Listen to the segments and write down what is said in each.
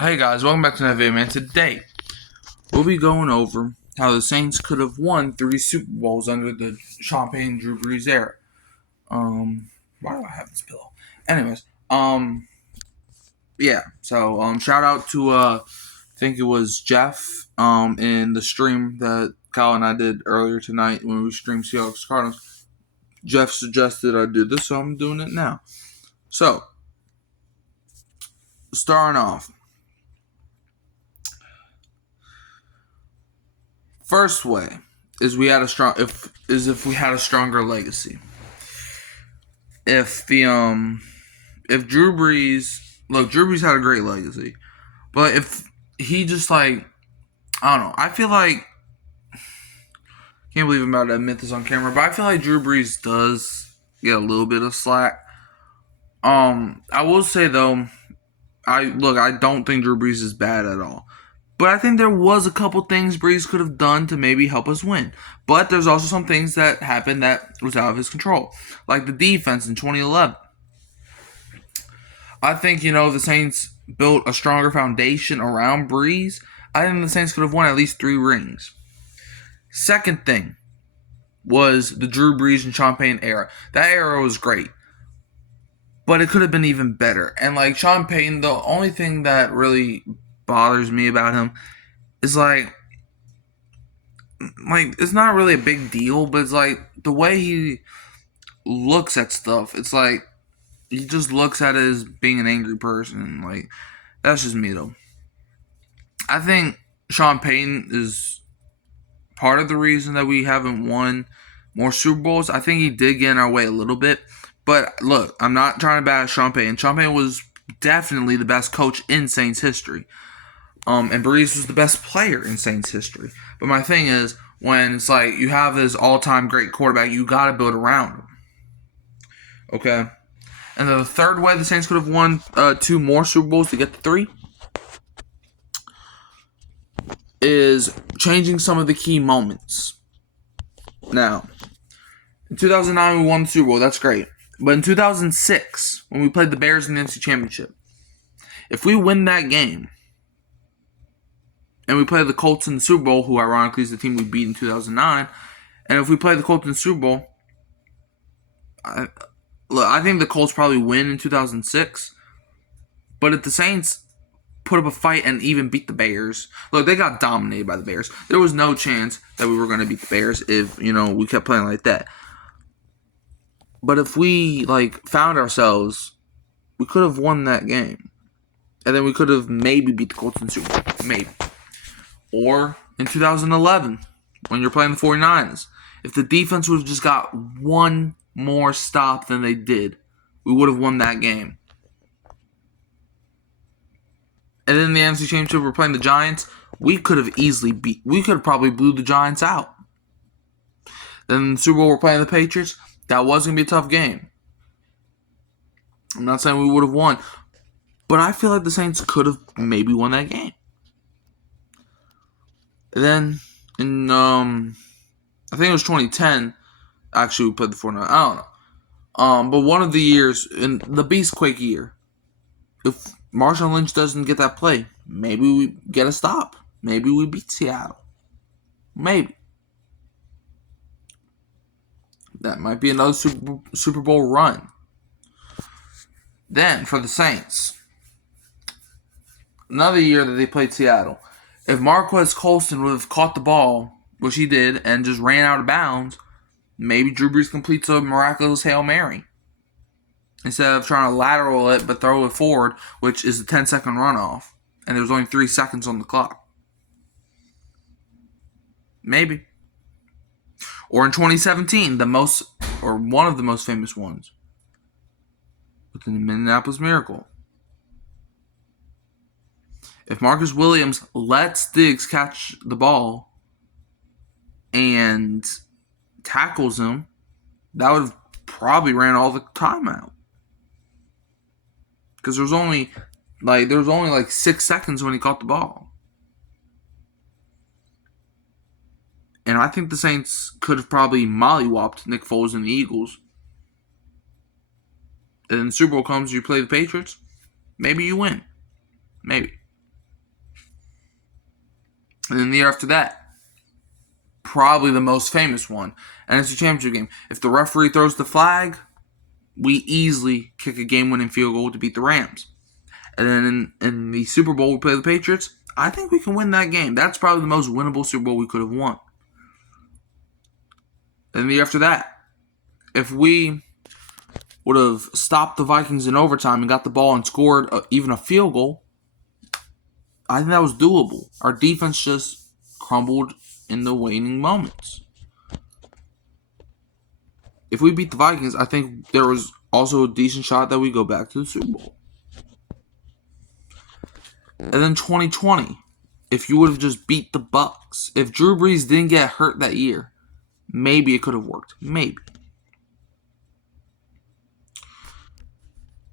Hey guys, welcome back to another video, man. Today, we'll be going over how the Saints could have won 3 Super Bowls under the Champagne Drew Brees era. Why do I have this pillow? Anyways, yeah. So, shout out to I think it was Jeff, in the stream that Kyle and I did earlier tonight when we streamed Seahawks Cardinals. Jeff suggested I do this, so I'm doing it now. So, starting off. First way is if we had a stronger legacy. If Drew Brees had a great legacy, but if he just I don't know, I feel like can't believe I'm about to admit this on camera, but I feel like Drew Brees does get a little bit of slack. I will say though, I don't think Drew Brees is bad at all. But I think there was a couple things Brees could have done to maybe help us win. But there's also some things that happened that was out of his control. Like the defense in 2011. I think, the Saints built a stronger foundation around Brees. I think the Saints could have won at least 3 rings. Second thing was the Drew Brees and Champagne era. That era was great. But it could have been even better. And Champagne, the only thing that really bothers me about him is it's not really a big deal, but it's the way he looks at stuff. It's he just looks at it as being an angry person. That's just me though. I think Champagne is part of the reason that we haven't won more Super Bowls. I think he did get in our way a little bit. But look, I'm not trying to bash Champagne. Champagne was definitely the best coach in Saints history. And Brees was the best player in Saints history. But my thing is, when it's you have this all-time great quarterback, you got to build around him. Okay? And then the third way the Saints could have won 2 more Super Bowls to get to 3 is changing some of the key moments. Now, in 2009, we won the Super Bowl. That's great. But in 2006, when we played the Bears in the NFC Championship, if we win that game, and we play the Colts in the Super Bowl, who ironically is the team we beat in 2009, and if we play the Colts in the Super Bowl, I think the Colts probably win in 2006. But if the Saints put up a fight and even beat the Bears, they got dominated by the Bears. There was no chance that we were going to beat the Bears if, we kept playing like that. But if we, found ourselves, we could have won that game. And then we could have maybe beat the Colts in the Super Bowl. Maybe. Or in 2011, when you're playing the 49ers, if the defense would have just got one more stop than they did, we would have won that game. And then in the NFC Championship, we're playing the Giants. We could have probably blew the Giants out. Then in the Super Bowl, we're playing the Patriots. That was going to be a tough game. I'm not saying we would have won, but I feel like the Saints could have maybe won that game. And then in I think it was 2010. Actually, we played the 49ers. I don't know. But one of the years in the Beastquake year, if Marshawn Lynch doesn't get that play, maybe we get a stop. Maybe we beat Seattle. Maybe. That might be another Super Bowl run. Then for the Saints, another year that they played Seattle. If Marquez Colston would have caught the ball, which he did, and just ran out of bounds, maybe Drew Brees completes a miraculous Hail Mary. Instead of trying to lateral it but throw it forward, which is a 10-second runoff. And there was only 3 seconds on the clock. Maybe. Or in 2017, one of the most famous ones, with the Minneapolis Miracle. If Marcus Williams lets Diggs catch the ball and tackles him, that would have probably ran all the time out. Because there was only 6 seconds when he caught the ball. And I think the Saints could have probably mollywopped Nick Foles and the Eagles. And then the Super Bowl comes, you play the Patriots, maybe you win. Maybe. And then the year after that, probably the most famous one, and it's a championship game. If the referee throws the flag, we easily kick a game-winning field goal to beat the Rams. And then in the Super Bowl, we play the Patriots. I think we can win that game. That's probably the most winnable Super Bowl we could have won. And the year after that, if we would have stopped the Vikings in overtime and got the ball and scored even a field goal, I think that was doable. Our defense just crumbled in the waning moments. If we beat the Vikings, I think there was also a decent shot that we go back to the Super Bowl. And then 2020, if you would have just beat the Bucks, if Drew Brees didn't get hurt that year, maybe it could have worked. Maybe.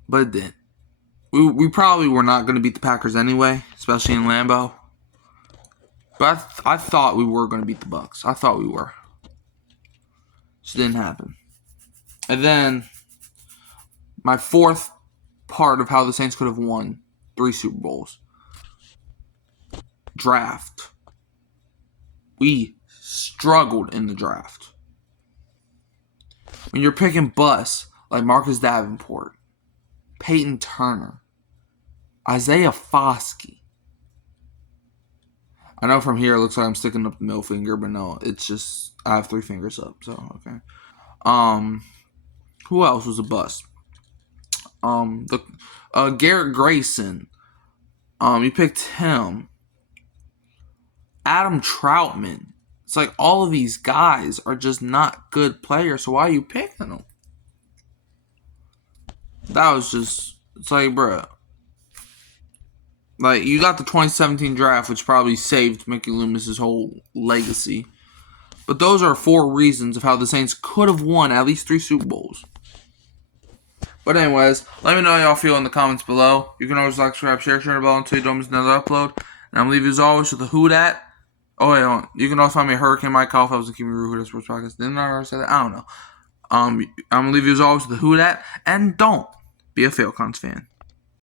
But it didn't. We probably were not going to beat the Packers anyway, especially in Lambeau. But I thought we were going to beat the Bucks. I thought we were. Just didn't happen. And then my fourth part of how the Saints could have won 3 Super Bowls. Draft. We struggled in the draft. When you're picking busts like Marcus Davenport, Peyton Turner, Isaiah Foskey. I know from here it looks like I'm sticking up the middle finger, but no, it's just I have 3 fingers up, so okay. Who else was a bust? Garrett Grayson. You picked him. Adam Troutman. It's like all of these guys are just not good players, so why are you picking them? That was just, it's like, bruh. Like, you got the 2017 draft, which probably saved Mickey Loomis' whole legacy. But those are 4 reasons of how the Saints could have won at least 3 Super Bowls. But anyways, let me know how y'all feel in the comments below. You can always like, subscribe, share the bell until you don't miss another upload. And I'm going to leave you as always with the Who Dat. Oh, wait, you can also find me at Hurricane Mike Call if I was a Keep Me Real Who Dat Sports Podcast. Didn't I already say that? I don't know. I'm going to leave you as always with the Who Dat. And don't be a Falcons fan.